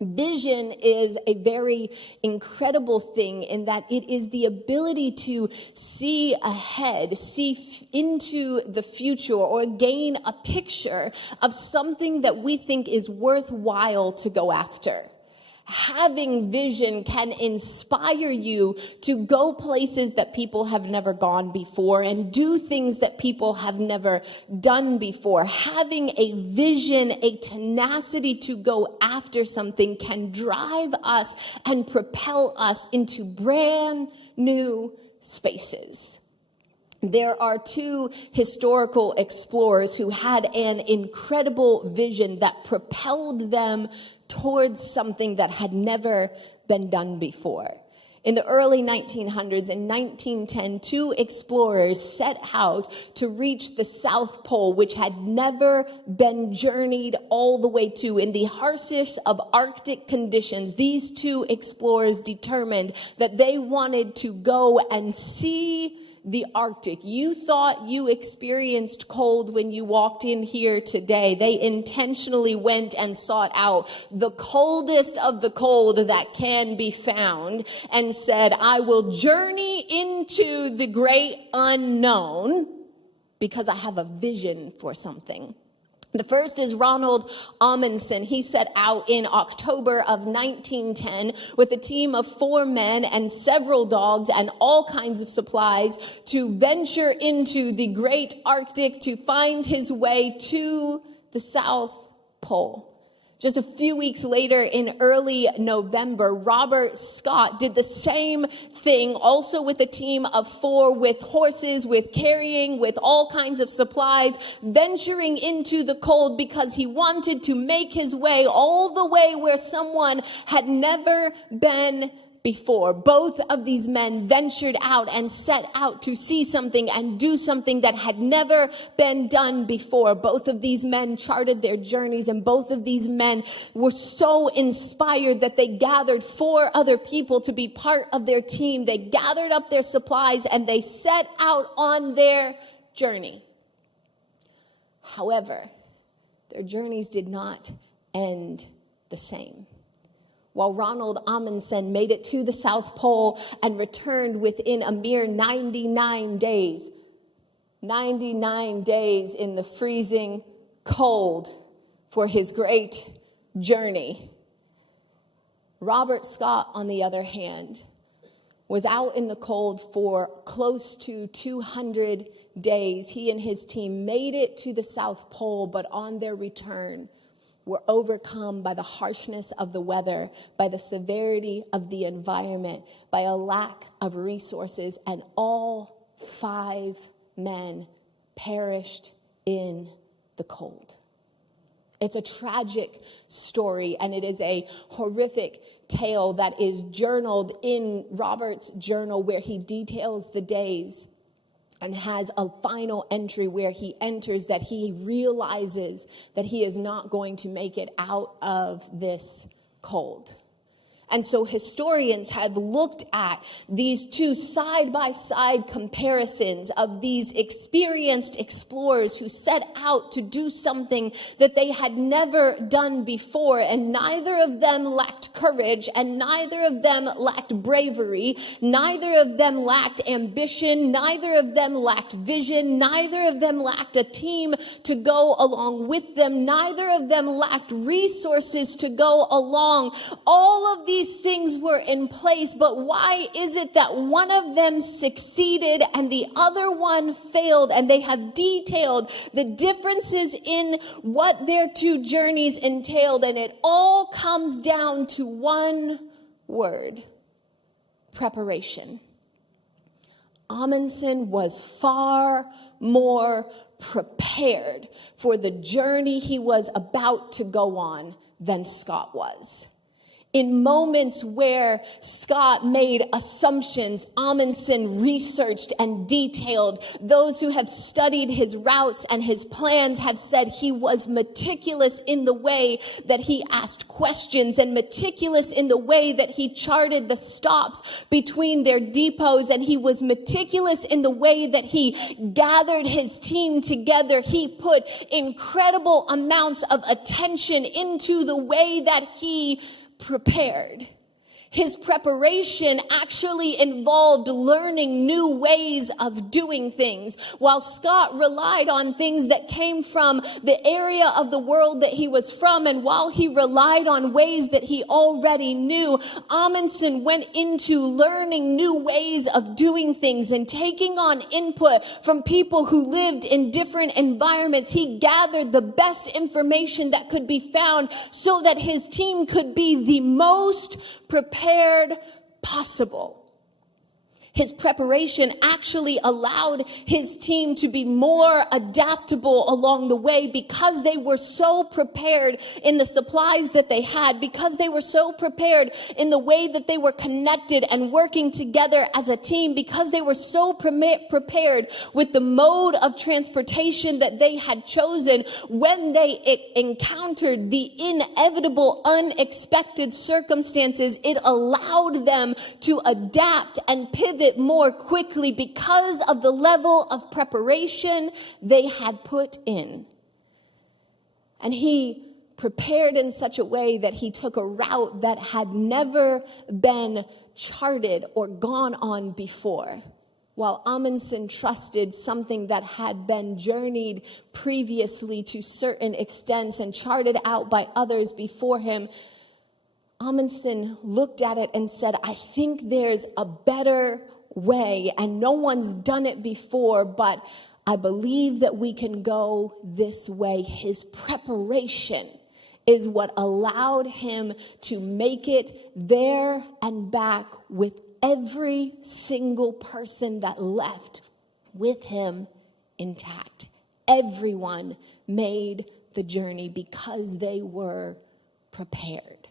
Vision is a very incredible thing in that it is the ability to see ahead, see into the future, or gain a picture of something that we think is worthwhile to go after. Having vision can inspire you to go places that people have never gone before and do things that people have never done before. Having a vision, a tenacity to go after something can drive us and propel us into brand new spaces. There are two historical explorers who had an incredible vision that propelled them towards something that had never been done before. In the early 1900s, in 1910, two explorers set out to reach the South Pole, which had never been journeyed all the way to. In the harshest of Arctic conditions, these two explorers determined that they wanted to go and see the Arctic. You thought you experienced cold when you walked in here today. They intentionally went and sought out the coldest of the cold that can be found and said, I will journey into the great unknown because I have a vision for something. The first is Ronald Amundsen. He set out in October of 1910 with a team of 4 men and several dogs and all kinds of supplies to venture into the great Arctic to find his way to the South Pole. Just a few weeks later, in early November, Robert Scott did the same thing, also with a team of 4, with horses, with carrying, with all kinds of supplies, venturing into the cold because he wanted to make his way all the way where someone had never been before. Both of these men ventured out and set out to see something and do something that had never been done before. Both of these men charted their journeys, and both of these men were so inspired that they gathered 4 other people to be part of their team. They gathered up their supplies and they set out on their journey. However, their journeys did not end the same. While Ronald Amundsen made it to the South Pole and returned within a mere 99 days. 99 days in the freezing cold for his great journey. Robert Scott, on the other hand, was out in the cold for close to 200 days. He and his team made it to the South Pole, but on their return, were overcome by the harshness of the weather, by the severity of the environment, by a lack of resources, and all 5 men perished in the cold. It's a tragic story, and it is a horrific tale that is journaled in Robert's journal, where he details the days and has a final entry where he enters that he realizes that he is not going to make it out of this cold. And so historians have looked at these two side-by-side comparisons of these experienced explorers who set out to do something that they had never done before, and neither of them lacked courage, and neither of them lacked bravery, neither of them lacked ambition, neither of them lacked vision, neither of them lacked a team to go along with them, neither of them lacked resources to go along. All of these things were in place, but why is it that one of them succeeded and the other one failed? And they have detailed the differences in what their 2 journeys entailed, and it all comes down to one word: preparation. Amundsen was far more prepared for the journey he was about to go on than Scott was. In moments where Scott made assumptions, Amundsen researched and detailed. Those who have studied his routes and his plans have said he was meticulous in the way that he asked questions, and meticulous in the way that he charted the stops between their depots, and he was meticulous in the way that he gathered his team together. He put incredible amounts of attention into the way that he prepared. His preparation actually involved learning new ways of doing things. While Scott relied on things that came from the area of the world that he was from, and while he relied on ways that he already knew, Amundsen went into learning new ways of doing things and taking on input from people who lived in different environments. He gathered the best information that could be found so that his team could be the most prepared possible. His preparation actually allowed his team to be more adaptable along the way because they were so prepared in the supplies that they had, because they were so prepared in the way that they were connected and working together as a team, because they were so prepared with the mode of transportation that they had chosen. When they encountered the inevitable, unexpected circumstances, it allowed them to adapt and pivot more quickly because of the level of preparation they had put in. And he prepared in such a way that he took a route that had never been charted or gone on before, while Amundsen trusted something that had been journeyed previously to certain extents and charted out by others before him. Amundsen looked at it and said, I think there's a better way, and no one's done it before, but I believe that we can go this way. His preparation is what allowed him to make it there and back with every single person that left with him intact. Everyone made the journey because they were prepared.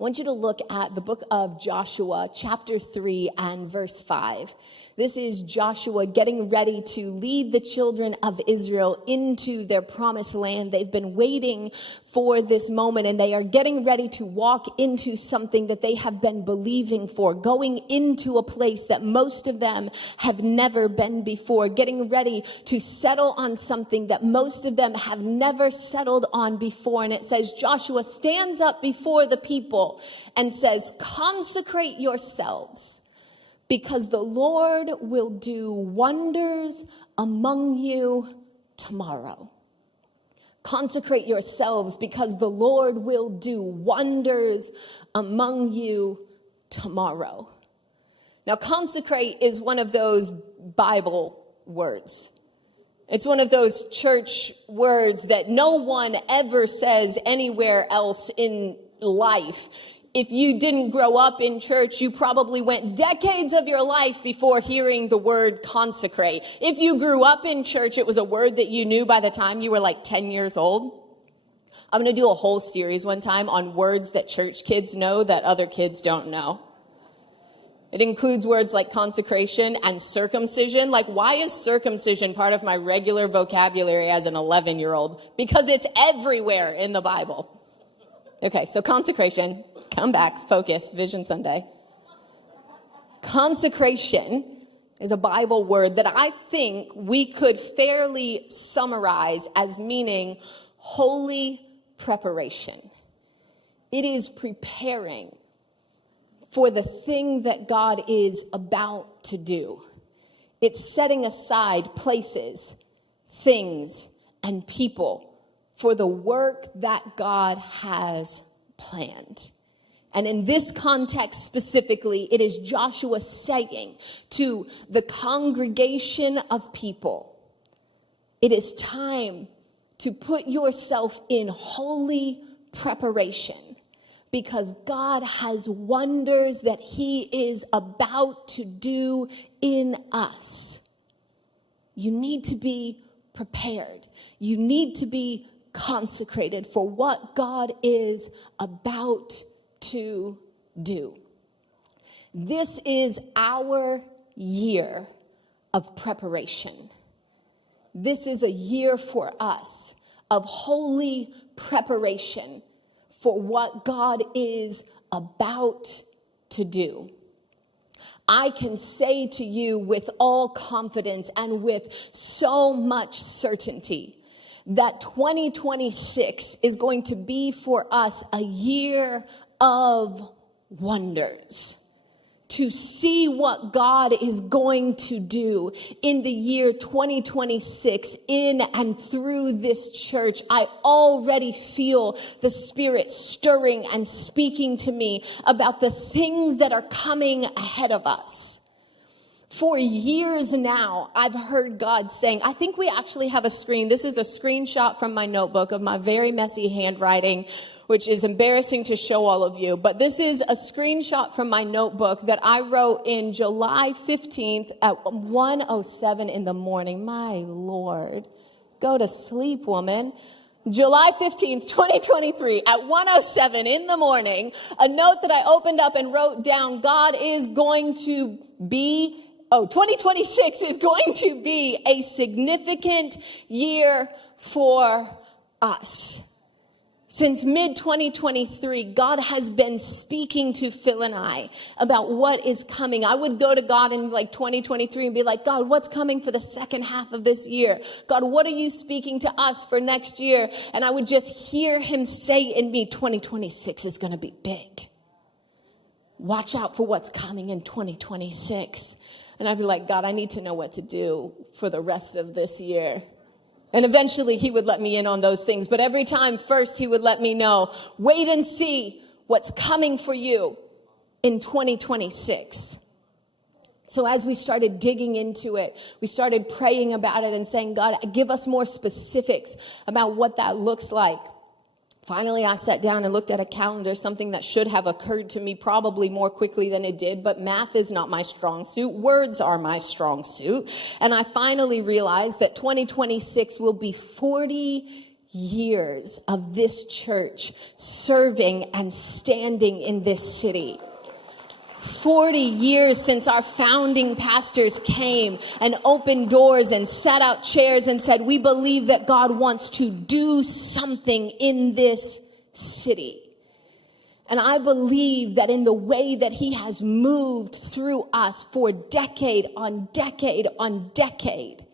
I want you to look at the book of Joshua, chapter 3 and verse 5. This is Joshua getting ready to lead the children of Israel into their promised land. They've been waiting for this moment, and they are getting ready to walk into something that they have been believing for, going into a place that most of them have never been before, getting ready to settle on something that most of them have never settled on before. And it says, Joshua stands up before the people and says, consecrate yourselves, because the Lord will do wonders among you tomorrow. Consecrate yourselves because the Lord will do wonders among you tomorrow. Now, consecrate is one of those Bible words. It's one of those church words that no one ever says anywhere else in life. If you didn't grow up in church, you probably went decades of your life before hearing the word consecrate. If you grew up in church, it was a word that you knew by the time you were like 10 years old. I'm going to do a whole series one time on words that church kids know that other kids don't know. It includes words like consecration and circumcision. Like, why is circumcision part of my regular vocabulary as an 11-year-old? Because it's everywhere in the Bible. Okay, so consecration, come back, focus, Vision Sunday. Consecration is a Bible word that I think we could fairly summarize as meaning holy preparation. It is preparing for the thing that God is about to do. It's setting aside places, things, and people for the work that God has planned. And in this context specifically, it is Joshua saying to the congregation of people, it is time to put yourself in holy preparation because God has wonders that he is about to do in us. You need to be prepared. You need to be consecrated for what God is about to do. This is our year of preparation. This is a year for us of holy preparation for what God is about to do. I can say to you with all confidence and with so much certainty that 2026 is going to be for us a year of wonders. To see what God is going to do in the year 2026 in and through this church. I already feel the Spirit stirring and speaking to me about the things that are coming ahead of us. For years now, I've heard God saying, I think we actually have a screen. This is a screenshot from my notebook of my very messy handwriting, which is embarrassing to show all of you. But this is a screenshot from my notebook that I wrote in July 15th at 1:07 in the morning. My Lord, go to sleep, woman. July 15th, 2023 at 1:07 in the morning, a note that I opened up and wrote down, 2026 is going to be a significant year for us. Since mid-2023, God has been speaking to Phil and I about what is coming. I would go to God in 2023 and be like, God, what's coming for the second half of this year? God, what are you speaking to us for next year? And I would just hear him say in me, 2026 is going to be big. Watch out for what's coming in 2026. And I'd be like, God, I need to know what to do for the rest of this year. And eventually he would let me in on those things. But every time, first he would let me know, wait and see what's coming for you in 2026. So as we started digging into it, we started praying about it and saying, God, give us more specifics about what that looks like. Finally, I sat down and looked at a calendar, something that should have occurred to me probably more quickly than it did, but math is not my strong suit. Words are my strong suit. And I finally realized that 2026 will be 40 years of this church serving and standing in this city. 40 years since our founding pastors came and opened doors and sat out chairs and said, we believe that God wants to do something in this city. And I believe that in the way that he has moved through us for decade on decade on decade,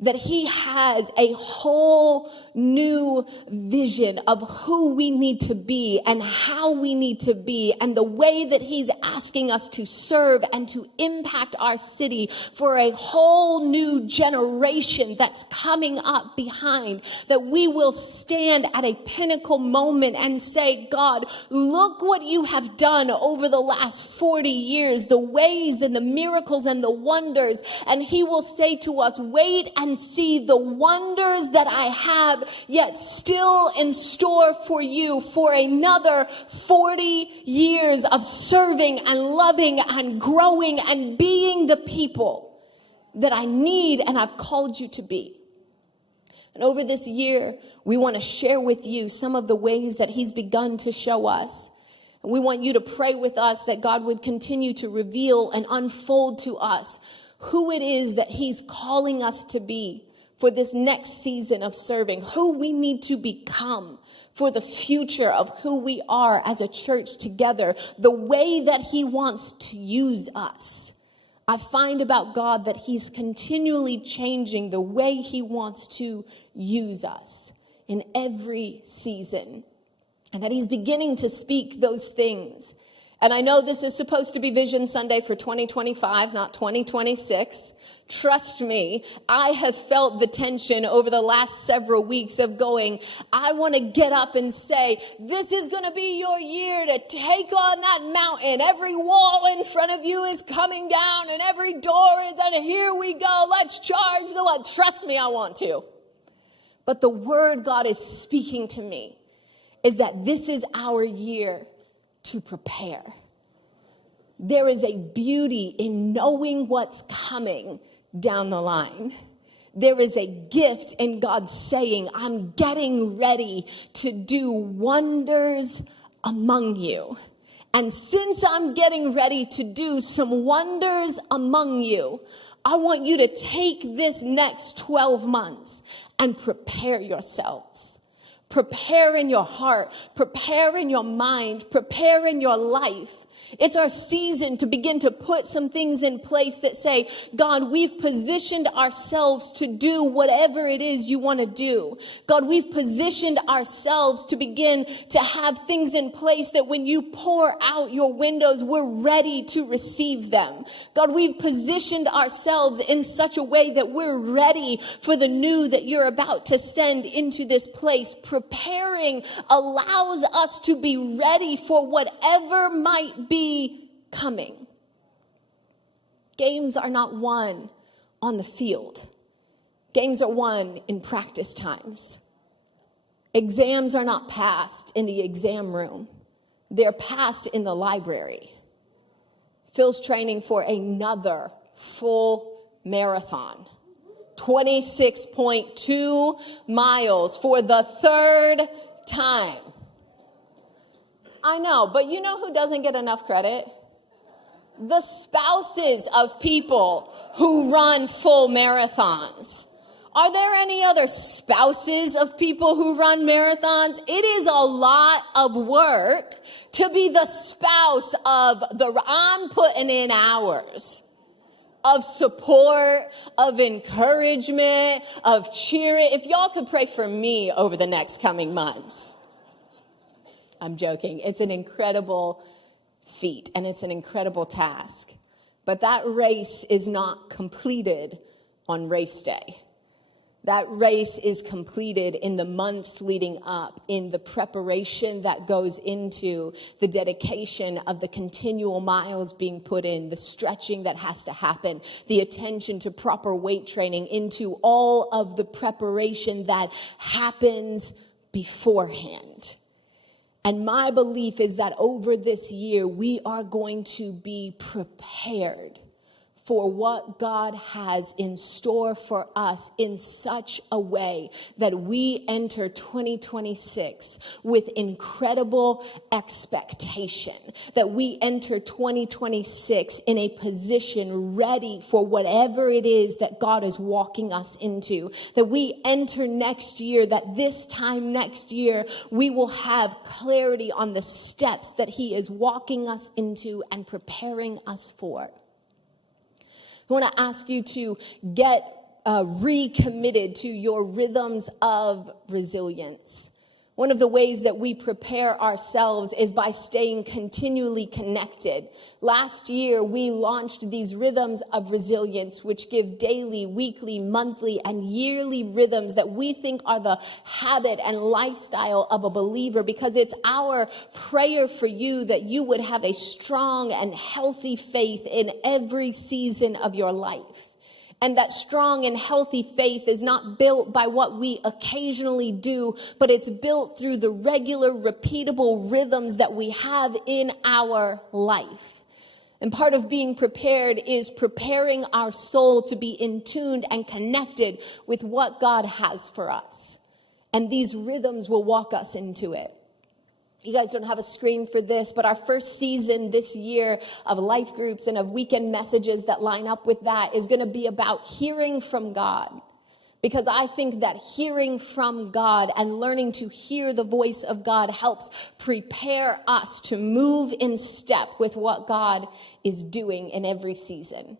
that he has a whole new vision of who we need to be and how we need to be, and the way that he's asking us to serve and to impact our city for a whole new generation that's coming up behind, that we will stand at a pinnacle moment and say, God, look what you have done over the last 40 years, the ways and the miracles and the wonders. And he will say to us, wait and see the wonders that I have yet still in store for you for another 40 years of serving and loving and growing and being the people that I need and I've called you to be. And over this year, we want to share with you some of the ways that he's begun to show us. And we want you to pray with us that God would continue to reveal and unfold to us who it is that he's calling us to be for this next season of serving, who we need to become for the future of who we are as a church together, the way that he wants to use us. I find about God that he's continually changing the way he wants to use us in every season, and that he's beginning to speak those things. And I know this is supposed to be Vision Sunday for 2025, not 2026. Trust me, I have felt the tension over the last several weeks of going, I want to get up and say, this is going to be your year to take on that mountain. Every wall in front of you is coming down and every door is, and here we go. Let's charge the one. Trust me, I want to. But the word God is speaking to me is that this is our year to prepare. There is a beauty in knowing what's coming down the line. There is a gift in God saying, I'm getting ready to do wonders among you. And since I'm getting ready to do some wonders among you, I want you to take this next 12 months and prepare yourselves. Prepare in your heart, prepare in your mind, prepare in your life. It's our season to begin to put some things in place that say, God, we've positioned ourselves to do whatever it is you want to do. God, we've positioned ourselves to begin to have things in place that when you pour out your windows, we're ready to receive them. God, we've positioned ourselves in such a way that we're ready for the new that you're about to send into this place. Preparing allows us to be ready for whatever might be coming. Games are not won on the field. Games are won in practice times. Exams are not passed in the exam room. They're passed in the library. Phil's training for another full marathon. 26.2 miles for the third time. I know, but you know who doesn't get enough credit? The spouses of people who run full marathons. Are there any other spouses of people who run marathons? It is a lot of work to be the spouse of I'm putting in hours of support, of encouragement, of cheering. If y'all could pray for me over the next coming months. I'm joking. It's an incredible feat and it's an incredible task. But that race is not completed on race day. That race is completed in the months leading up, in the preparation that goes into the dedication of the continual miles being put in, the stretching that has to happen, the attention to proper weight training, into all of the preparation that happens beforehand. And my belief is that over this year, we are going to be prepared for what God has in store for us in such a way that we enter 2026 with incredible expectation, that we enter 2026 in a position ready for whatever it is that God is walking us into, that we enter next year, that this time next year, we will have clarity on the steps that He is walking us into and preparing us for. I want to ask you to get recommitted to your rhythms of resilience. One of the ways that we prepare ourselves is by staying continually connected. Last year, we launched these rhythms of resilience, which give daily, weekly, monthly, and yearly rhythms that we think are the habit and lifestyle of a believer, because it's our prayer for you that you would have a strong and healthy faith in every season of your life. And that strong and healthy faith is not built by what we occasionally do, but it's built through the regular, repeatable rhythms that we have in our life. And part of being prepared is preparing our soul to be in tuned and connected with what God has for us. And these rhythms will walk us into it. You guys don't have a screen for this, but our first season this year of life groups and of weekend messages that line up with that is going to be about hearing from God. Because I think that hearing from God and learning to hear the voice of God helps prepare us to move in step with what God is doing in every season.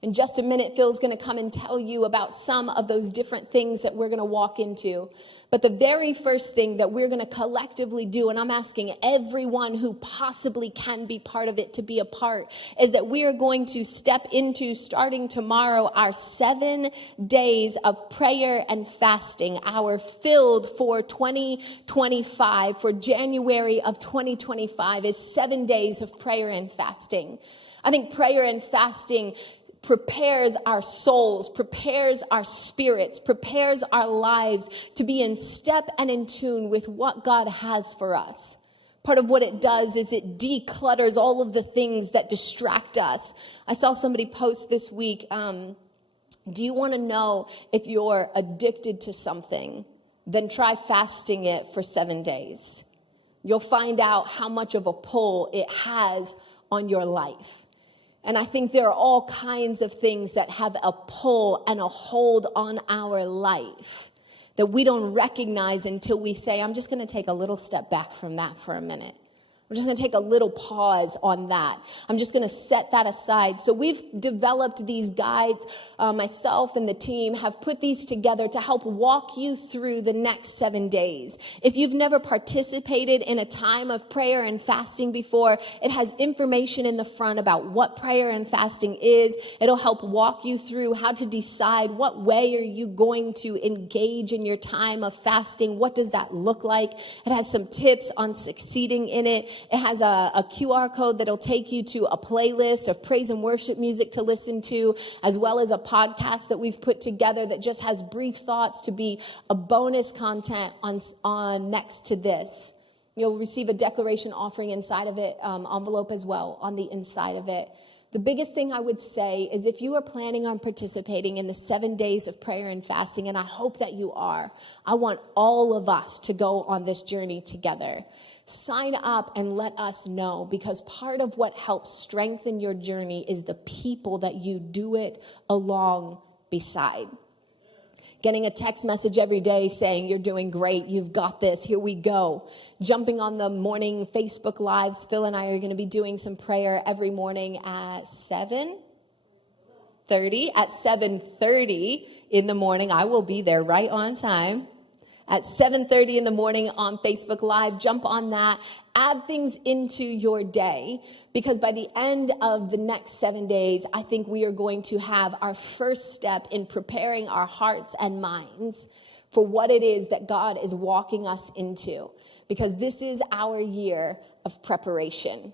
In just a minute, Phil's going to come and tell you about some of those different things that we're going to walk into. But the very first thing that we're going to collectively do, and I'm asking everyone who possibly can be part of it to be a part, is that we are going to step into, starting tomorrow, our 7 days of prayer and fasting, our filled for 2025, for January of 2025 is 7 days of prayer and fasting. I think prayer and fasting prepares our souls, prepares our spirits, prepares our lives to be in step and in tune with what God has for us. Part of what it does is it declutters all of the things that distract us. I saw somebody post this week, do you want to know if you're addicted to something? Then try fasting it for 7 days. You'll find out how much of a pull it has on your life. And I think there are all kinds of things that have a pull and a hold on our life that we don't recognize until we say, I'm just going to take a little step back from that for a minute. I'm just going to take a little pause on that. I'm just going to set that aside. So we've developed these guides. Myself and the team have put these together to help walk you through the next 7 days. If you've never participated in a time of prayer and fasting before, it has information in the front about what prayer and fasting is. It'll help walk you through how to decide what way are you going to engage in your time of fasting. What does that look like? It has some tips on succeeding in it. It has a QR code that'll take you to a playlist of praise and worship music to listen to, as well as a podcast that we've put together that just has brief thoughts to be a bonus content on next to this. You'll receive a declaration offering inside of it, envelope as well on the inside of it. The biggest thing I would say is if you are planning on participating in the 7 days of prayer and fasting, and I hope that you are, I want all of us to go on this journey together. Sign up and let us know, because part of what helps strengthen your journey is the people that you do it along beside. Getting a text message every day saying you're doing great, you've got this, here we go. Jumping on the morning Facebook Lives. Phil and I are going to be doing some prayer every morning at 7:30. At 7:30 in the morning, I will be there right on time. At 7:30 in the morning on Facebook Live, jump on that, add things into your day, because by the end of the next 7 days, I think we are going to have our first step in preparing our hearts and minds for what it is that God is walking us into, because this is our year of preparation.